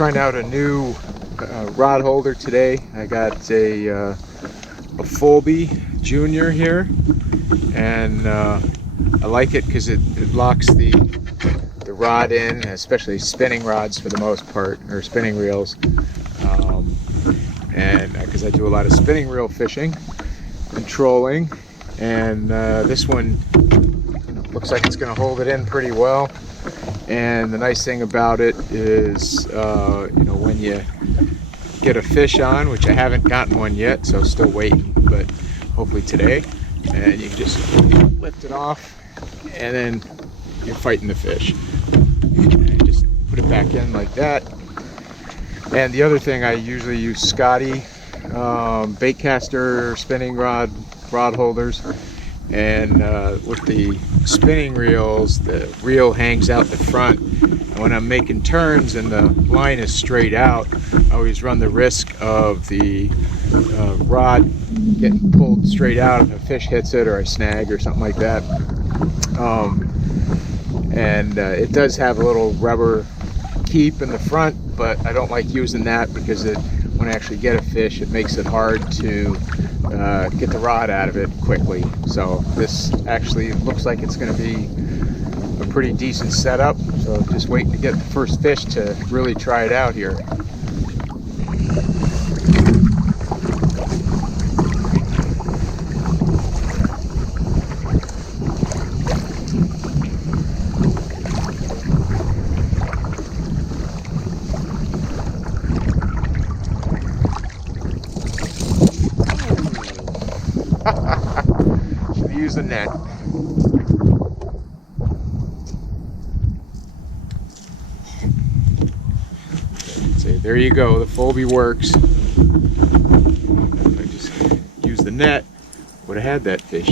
trying out a new rod holder today. I got a Folbe Jr. here, and I like it because it locks the rod in, especially spinning rods for the most part, or spinning reels, and because I do a lot of spinning reel fishing and trolling, and this one looks like it's going to hold it in pretty well. And the nice thing about it is, when you get a fish on, which I haven't gotten one yet, so still waiting, but hopefully today, and you can just lift it off, and then you're fighting the fish. And just put it back in like that. And the other thing, I usually use Scotty baitcaster spinning rod holders. And with the spinning reels, the reel hangs out the front. And when I'm making turns and the line is straight out, I always run the risk of the rod getting pulled straight out if a fish hits it or a snag or something like that. It does have a little rubber keep in the front, but I don't like using that because when I actually get a fish, it makes it hard to get the rod out of it quickly. So this actually looks like it's going to be a pretty decent setup. So just waiting to get the first fish to really try it out here. Should use the net. So there you go, the Folbe works. If I just use the net, would have had that fish.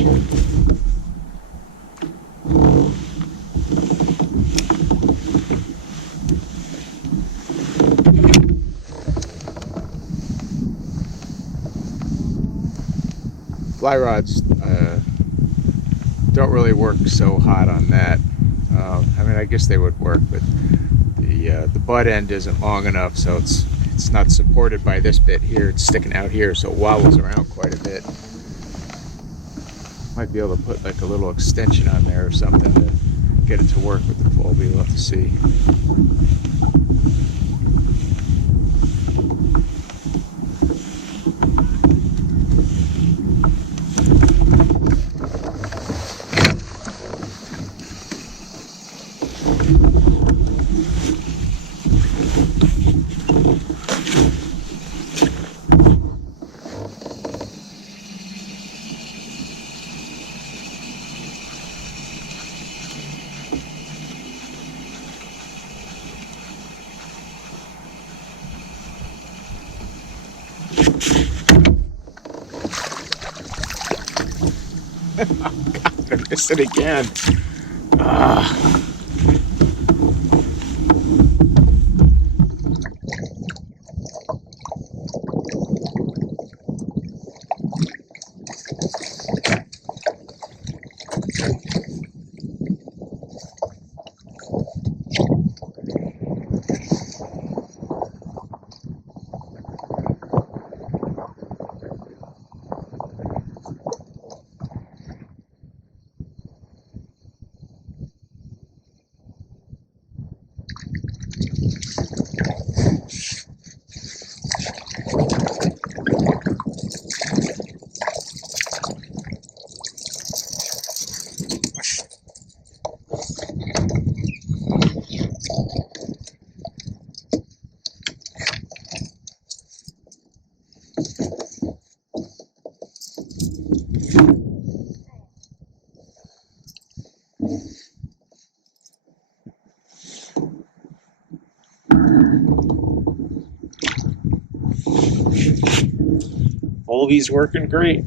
Fly rods don't really work so hot on that. I mean, I guess they would work, but the butt end isn't long enough, so it's not supported by this bit here. It's sticking out here, so it wobbles around quite a bit. Might be able to put like a little extension on there or something to get it to work with the Folbe. We'll have to see. Oh God, I missed it again. Folbe's working great.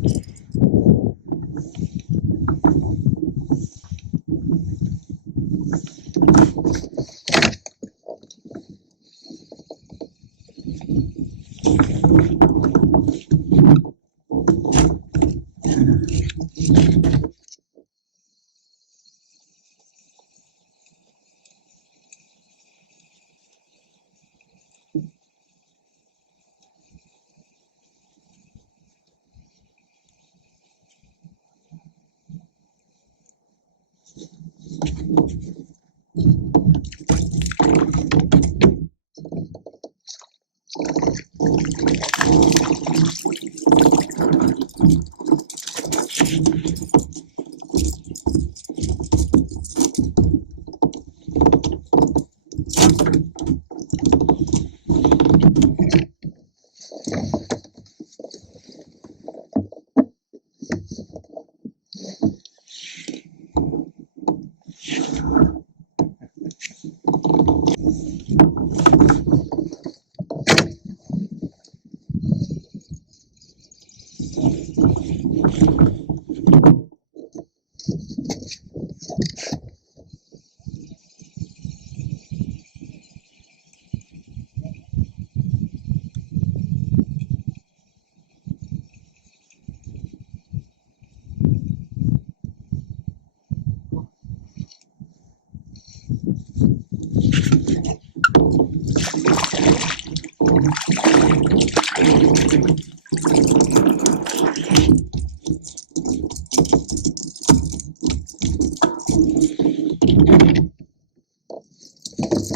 Squirrely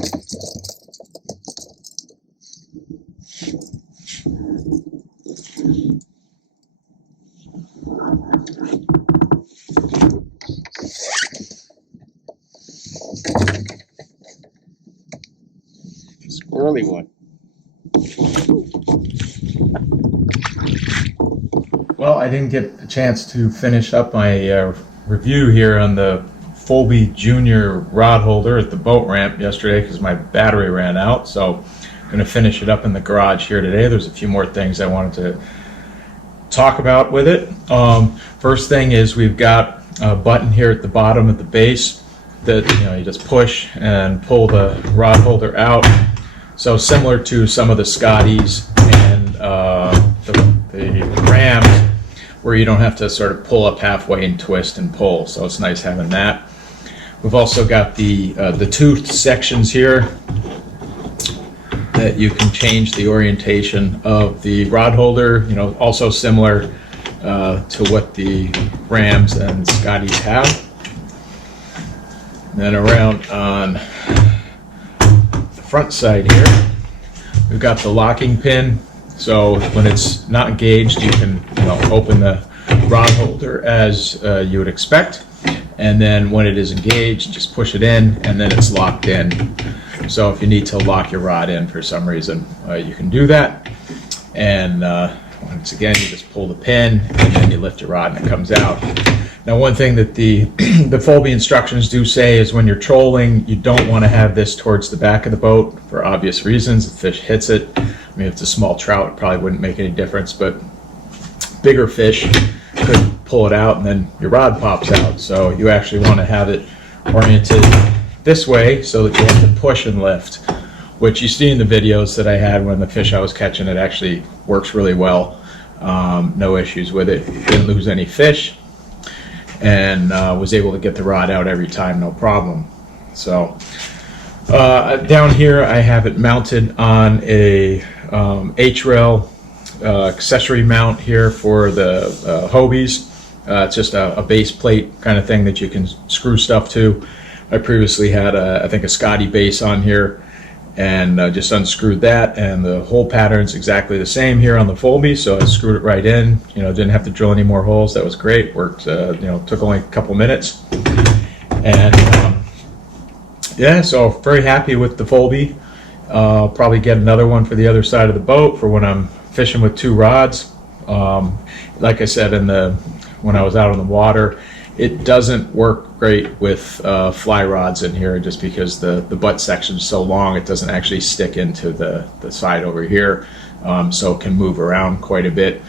one. Well, I didn't get a chance to finish up my review here on the Folbe Jr. rod holder at the boat ramp yesterday because my battery ran out. So I'm going to finish it up in the garage here today. There's a few more things I wanted to talk about with it. First thing is we've got a button here at the bottom at the base that you just push and pull the rod holder out. So similar to some of the Scotties and the Rams, where you don't have to sort of pull up halfway and twist and pull. So it's nice having that. We've also got the two sections here that you can change the orientation of the rod holder. Also similar to what the Rams and Scotties have. And then around on the front side here, we've got the locking pin. So when it's not engaged, you can open the rod holder as you would expect. And then when it is engaged, just push it in and then it's locked in. So if you need to lock your rod in for some reason, you can do that. And once again, you just pull the pin and then you lift your rod and it comes out. Now, one thing that the Folbe instructions do say is when you're trolling, you don't want to have this towards the back of the boat for obvious reasons. The fish hits it. I mean, if it's a small trout, it probably wouldn't make any difference, but bigger fish could pull it out and then your rod pops out. So you actually want to have it oriented this way so that you have to push and lift, which you see in the videos that I had when the fish I was catching. It actually works really well. No issues with it. Didn't lose any fish, and was able to get the rod out every time, no problem. So down here I have it mounted on a H-rail accessory mount here for the Hobies. It's just a base plate kind of thing that you can screw stuff to. I previously had I think a Scotty base on here, and just unscrewed that, and the hole pattern's exactly the same here on the Folbe, so I screwed it right in. Didn't have to drill any more holes. That was great. Worked. Took only a couple minutes, and yeah, so very happy with the Folbe. Probably get another one for the other side of the boat for when I'm fishing with two rods. Like I said when I was out on the water, it doesn't work great with fly rods in here just because the butt section is so long. It doesn't actually stick into the side over here, so it can move around quite a bit.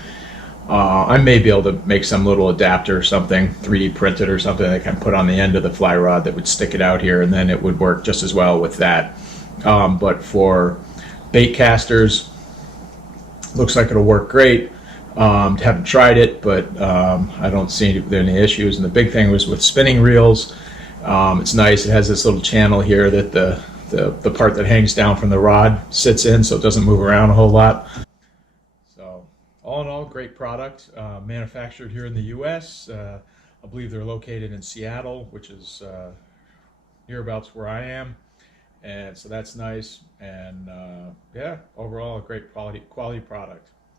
I may be able to make some little adapter or something, 3D printed or something that I can put on the end of the fly rod that would stick it out here, and then it would work just as well with that. But for bait casters, looks like it'll work great. Haven't tried it, but I don't see any issues. And the big thing was with spinning reels. It's nice. It has this little channel here that the part that hangs down from the rod sits in, so it doesn't move around a whole lot. So all in all, great product. Manufactured here in the U.S. I believe they're located in Seattle, which is nearabouts where I am. And so that's nice. And yeah, overall a great quality product.